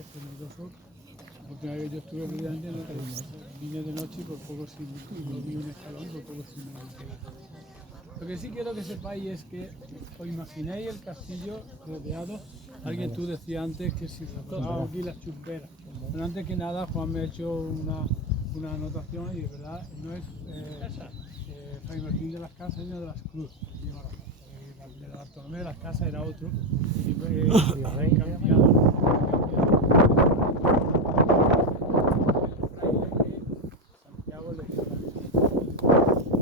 que es peligroso. La última vez que yo estuve precisamente vine de noche y por poco sin, y no vi un escalón, por poco sin me quedé. Lo que sí quiero que sepáis es que os imagináis el castillo rodeado. Alguien tú decías antes que si recordaba aquí las chumberas. Pero antes que nada Juan me ha hecho una anotación y de verdad no es Fray Martín de las Casas sino de las Cruz. De la Bartolomé de las Casas era otro y cambiado.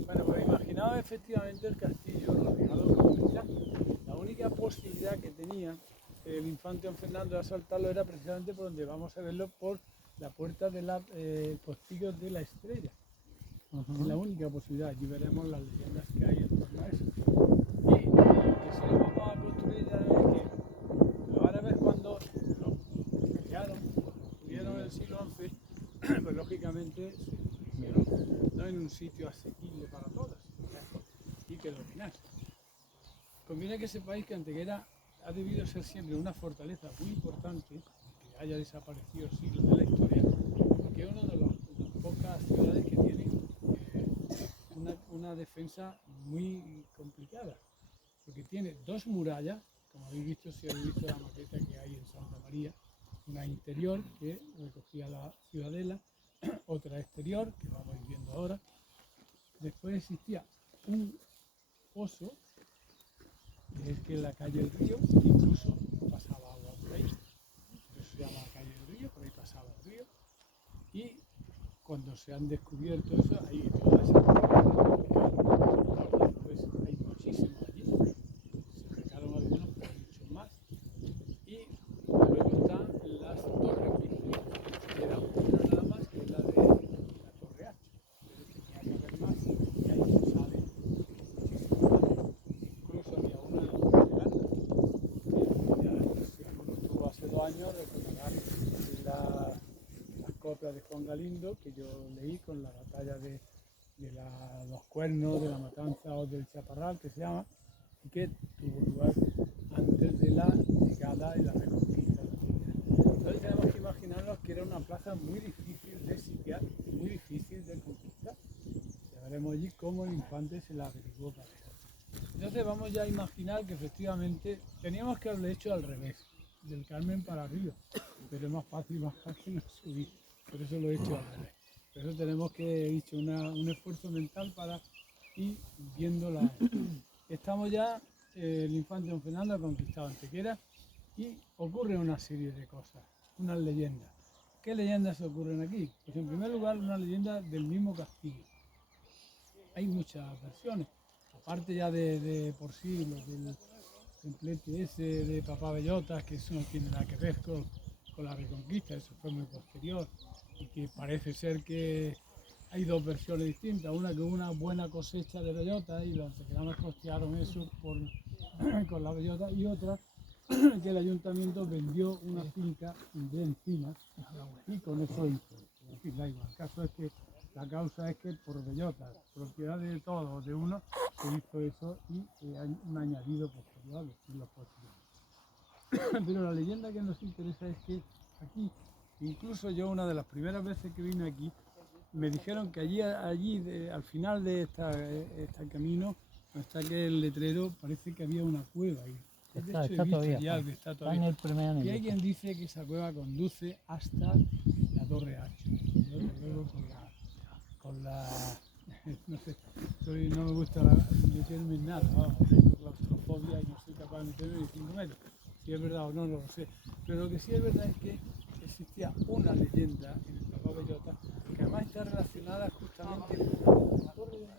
Bueno, pues imaginaos efectivamente el castillo rodeado con muralla. La única posibilidad que tenía el infante don Fernando de asaltarlo era precisamente por donde vamos a verlo, por la puerta de la Postigos de la Estrella. Es la única posibilidad. Allí veremos las leyendas que hay en torno a eso. Y lo que sí lo vamos a construir ya es que los árabes cuando lo crearon, construyeron en el siglo XI, pues lógicamente se hicieron no en un sitio asequible para todos, y que dominar. Conviene que sepáis que Antequera ha debido ser siempre una fortaleza muy importante, que haya desaparecido siglos de la historia, que es una de las pocas ciudades que tienen una defensa muy complicada, porque tiene dos murallas, como habéis visto, si habéis visto la maqueta que hay en Santa María, una interior que recogía la ciudadela, otra exterior que vamos viendo ahora. Después existía un foso, que es que en la calle del río incluso pasaba agua por ahí, por eso se llama la calle del río, por ahí pasaba el río, y cuando se han descubierto eso, hay toda esa pues hay muchísimos allí, se sacaron algunos, pero muchos más, y luego están las torres vigías, que era una nada más que la de la Torre H, pero tenía que haber más, y ahí se sale muchísimo más. Incluso había una en Irlanda, que si alguno estuvo hace 2 años, recordarán las copias de Juan Galindo que yo leí con la batalla de los Cuernos, de la Matanza o del Chaparral, que se llama, y que tuvo lugar antes de la llegada y la reconquista. Entonces tenemos que imaginarnos que era una plaza muy difícil de sitiar y muy difícil de conquistar. Ya veremos allí cómo el infante se la averiguó para eso. Entonces vamos ya a imaginar que efectivamente teníamos que haberlo hecho al revés, del Carmen para arriba, pero es más fácil bajar que no subir, por eso lo he hecho al revés. Por eso tenemos que hecho un esfuerzo mental para ir viendo. Estamos ya, el infante don Fernando ha conquistado Antequera y ocurre una serie de cosas, unas leyendas. ¿Qué leyendas se ocurren aquí? Pues en primer lugar una leyenda del mismo castillo. Hay muchas versiones, aparte ya de por sí, lo del templete ese de Papá Bellotas, que eso no tiene nada que ver con la Reconquista, eso fue muy posterior, y que parece ser que hay dos versiones distintas, una que hubo una buena cosecha de bellotas y los antequeranos costearon eso con la bellota, y otra que el ayuntamiento vendió una finca de encinas y con eso hizo. En fin, da igual. El caso es que la causa es que por bellotas, propiedad de todos, de uno, se hizo eso y hay un añadido posterior, los siglos posteriores. Pero la leyenda que nos interesa es que aquí, incluso yo una de las primeras veces que vine aquí, me dijeron que allí al final de este camino, donde está aquel letrero, parece que había una cueva ahí. De hecho, he visto allí algo, está todavía. Y hay quien dice que esa cueva conduce hasta la Torre H. Yo, desde luego, no sé, no me gusta meterme en nada, vamos, tengo claustrofobia y no soy capaz de meterme en 5 metros. Si es verdad o no, no lo sé. Pero lo que sí es verdad es que existía una leyenda en el Papá Bellota que además está relacionada justamente con la torre del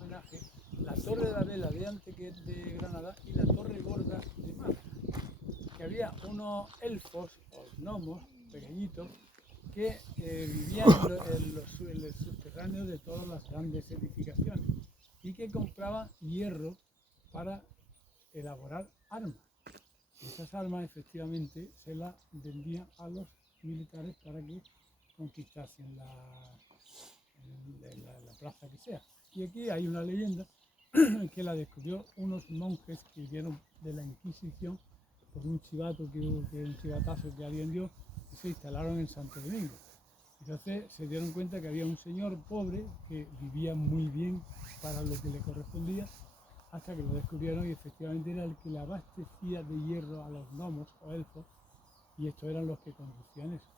homenaje, la torre de la vela de Antequera de Granada y la torre gorda de Málaga. Que había unos elfos o gnomos pequeñitos que vivían en el subterráneo de todas las grandes edificaciones y que compraban hierro para elaborar armas. Esas armas efectivamente se las vendían a los militares para que conquistasen la plaza que sea. Y aquí hay una leyenda que la descubrió unos monjes que vieron de la Inquisición por un chivato un chivatazo que alguien dio, y se instalaron en Santo Domingo. Entonces se dieron cuenta que había un señor pobre que vivía muy bien para lo que le correspondía, hasta que lo descubrieron y efectivamente era el que le abastecía de hierro a los gnomos o elfos, y estos eran los que conducían eso.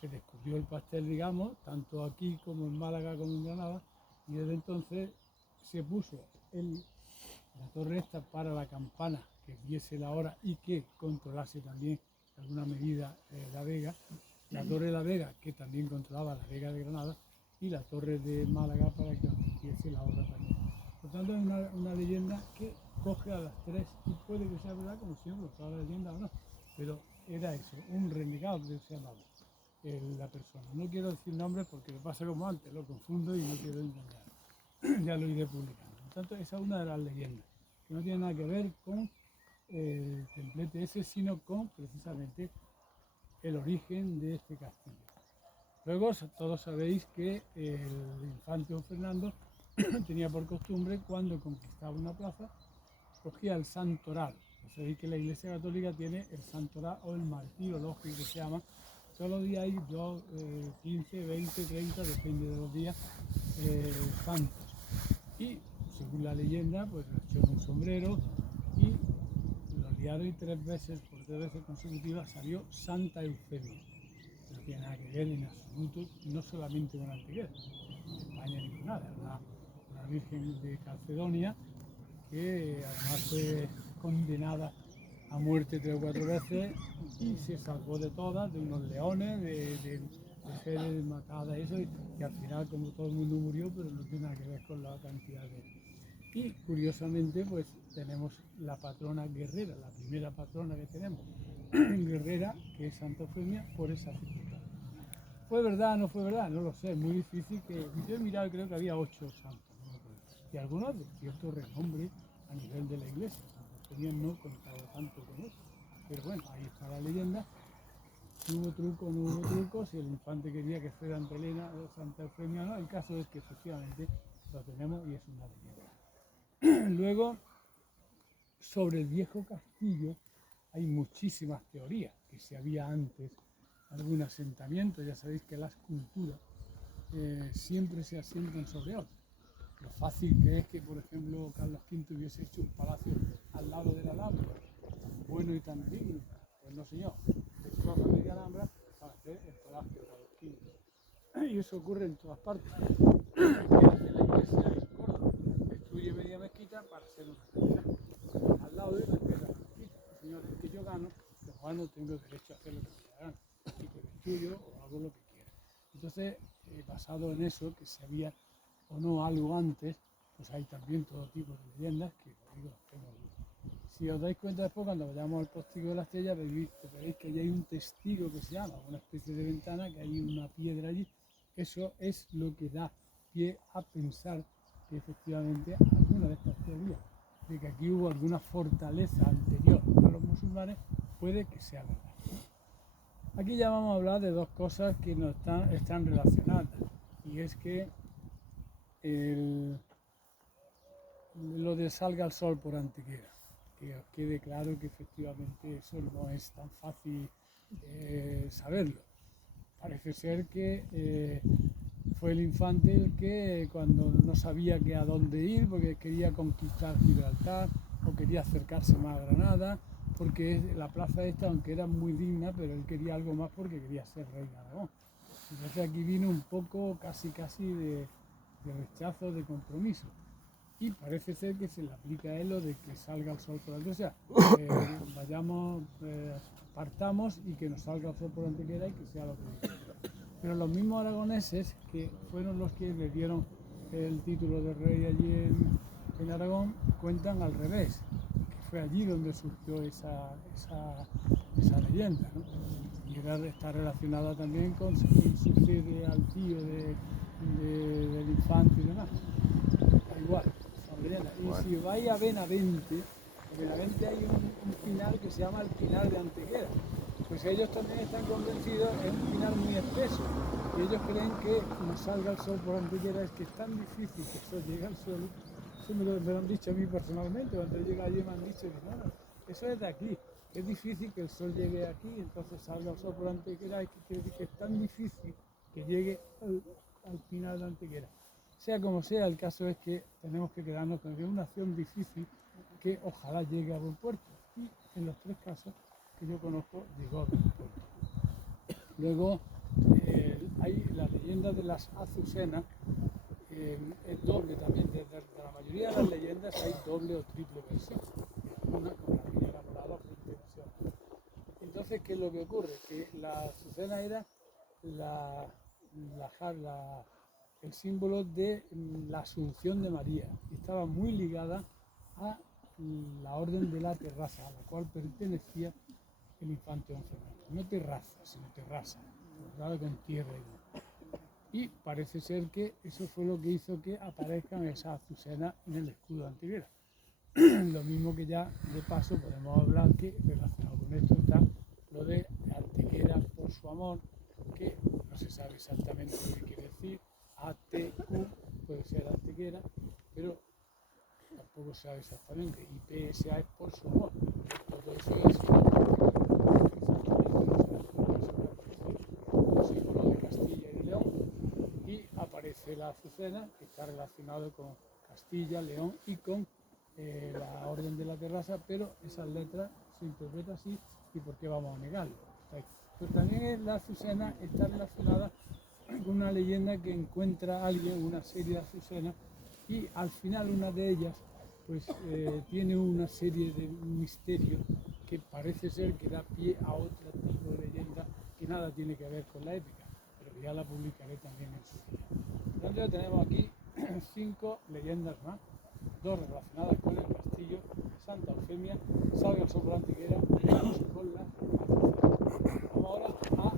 Se descubrió el pastel, digamos, tanto aquí como en Málaga como en Granada, y desde entonces se puso la torre esta para la campana, que diese la hora y que controlase también en alguna medida la Vega, la torre de la Vega, que también controlaba la Vega de Granada, y la torre de Málaga para que diese la hora también. Por tanto, es una leyenda que coge a las tres y puede que sea verdad, como siempre, toda la leyenda o no, pero era eso, un renegado que se llamaba la persona. No quiero decir nombres porque me pasa como antes, lo confundo y no quiero engañar. Ya lo iré publicando. Por tanto, esa es una de las leyendas, que no tiene nada que ver con el templete ese, sino con precisamente el origen de este castillo. Luego, todos sabéis que el infante don Fernando tenía por costumbre, cuando conquistaba una plaza, cogía el santoral. Sabéis que la Iglesia Católica tiene el santoral o el martirologio, que se llama. Todos los días hay 15, 20, 30, depende de los días, santos. Y según la leyenda, pues lo echó en un sombrero y lo liaron, y por 3 veces consecutivas salió Santa Eufemia. No tiene nada que ver en absoluto, no solamente con Antequera, en España ni con nada. Una virgen de Calcedonia que además fue condenada a muerte 3 o 4 veces y se salvó de todas, de unos leones, de ser matada, eso, y al final, como todo el mundo murió, pero no tiene nada que ver con la cantidad de... Y curiosamente, pues tenemos la patrona guerrera, la primera patrona que tenemos, guerrera, que es Santa Eufemia, por esa circunstancia. ¿Fue verdad o no fue verdad? No lo sé, es muy difícil que... Yo he mirado, creo que había 8 santos, no me acuerdo, y algunos de cierto renombre a nivel de la iglesia. Santa Eufemia no contaba tanto con eso. Pero bueno, ahí está la leyenda. Si hubo truco o no hubo truco, si el infante quería que fuera Santa Elena o Santa Eufemia o no, el caso es que efectivamente lo tenemos y es una leyenda. Luego, sobre el viejo castillo, hay muchísimas teorías, que si había antes algún asentamiento. Ya sabéis que las culturas siempre se asientan sobre otras. Lo fácil que es que, por ejemplo, Carlos V hubiese hecho un palacio al lado de la Alhambra, tan bueno y tan digno. Pues no, señor, destroza media Alhambra para hacer el palacio de Carlos V. Y eso ocurre en todas partes. ¿Qué hace la iglesia en Córdoba? Destruye media mezquita para hacer una catedral. Al lado de la mezquita. Señor, es que yo gano, los humanos tengo derecho a hacer lo que me da gana, y que destruyo o hago lo que quiera. Entonces, basado en eso, que si había o no algo antes, pues hay también todo tipo de leyendas que, digo, si os dais cuenta después, cuando vayamos al Postigo de la Estrella, veréis que allí hay un testigo que se llama, una especie de ventana, que hay una piedra allí. Eso es lo que da pie a pensar que efectivamente alguna de estas teorías de que aquí hubo alguna fortaleza anterior a los musulmanes puede que sea verdad. Aquí ya vamos a hablar de dos cosas que no están relacionadas, y es que lo de salga el sol por Antequera, que os quede claro que efectivamente eso no es tan fácil saberlo. Parece ser que fue el infante el que, cuando no sabía que a dónde ir, porque quería conquistar Gibraltar o quería acercarse más a Granada, porque la plaza esta, aunque era muy digna, pero él quería algo más porque quería ser rey de Aragón. Entonces aquí vino un poco casi de rechazo, de compromiso. Y parece ser que se le aplica a él lo de que salga el sol por Antequera. O sea, partamos y que nos salga el sol por Antequera y que sea lo que diga. Pero los mismos aragoneses, que fueron los que le dieron el título de rey allí en Aragón, cuentan al revés, que fue allí donde surgió esa leyenda, ¿no? Y está relacionada también con quien sucede al tío del infante y demás. Da igual, son leyendas. Y si vais a Benavente, en Benavente hay un pinar que se llama el Pinar de Antequera. Pues ellos también están convencidos, es un pinar muy espeso, y ellos creen que no salga el sol por Antequera, es que es tan difícil que eso llegue al suelo. Eso me lo han dicho a mí personalmente, cuando llega allí me han dicho que no, eso es de aquí, es difícil que el sol llegue aquí, entonces salga el sol por la Antequera, y quiere decir que es tan difícil que llegue al final de la Antequera. Sea como sea, el caso es que tenemos que quedarnos con que es una acción difícil que ojalá llegue a buen puerto. Y en los tres casos que yo conozco, llegó a buen puerto. Luego hay la leyenda de las azucenas, es doble también. De la mayoría de las leyendas hay doble o triple versión. Una como la niña enamorada, triple versión. Entonces, ¿qué es lo que ocurre? Que la azucena era el símbolo de la Asunción de María y estaba muy ligada a la Orden de la Terraza, a la cual pertenecía el infante don Fernando. No terraza, sino terraza, bordada con tierra y parece ser que eso fue lo que hizo que aparezcan esas azucenas en el escudo de Antequera. Lo mismo que ya de paso podemos hablar que relacionado con esto está lo de Antequera por su amor, que no se sabe exactamente lo que quiere decir. ATQ puede ser Antequera, pero tampoco se sabe exactamente. Y PSA es por su amor. Todo eso es un símbolo de Castilla y León, y aparece la azucena, que está relacionado con Castilla, León y con la Orden de la Terraza, pero esas letras se interpretan así, y ¿por qué vamos a negarlo? Pues también la azucena está relacionada con una leyenda que encuentra alguien, una serie de azucenas, y al final una de ellas pues tiene una serie de misterios que parece ser que da pie a otro tipo de leyenda que nada tiene que ver con la épica, pero ya la publicaré también en su día. Por tanto, ya tenemos aquí 5 leyendas más, 2 relacionadas con el castillo, Santa Eufemia, Salga el sol por la Antequera, y con las azucenas. Vamos ahora a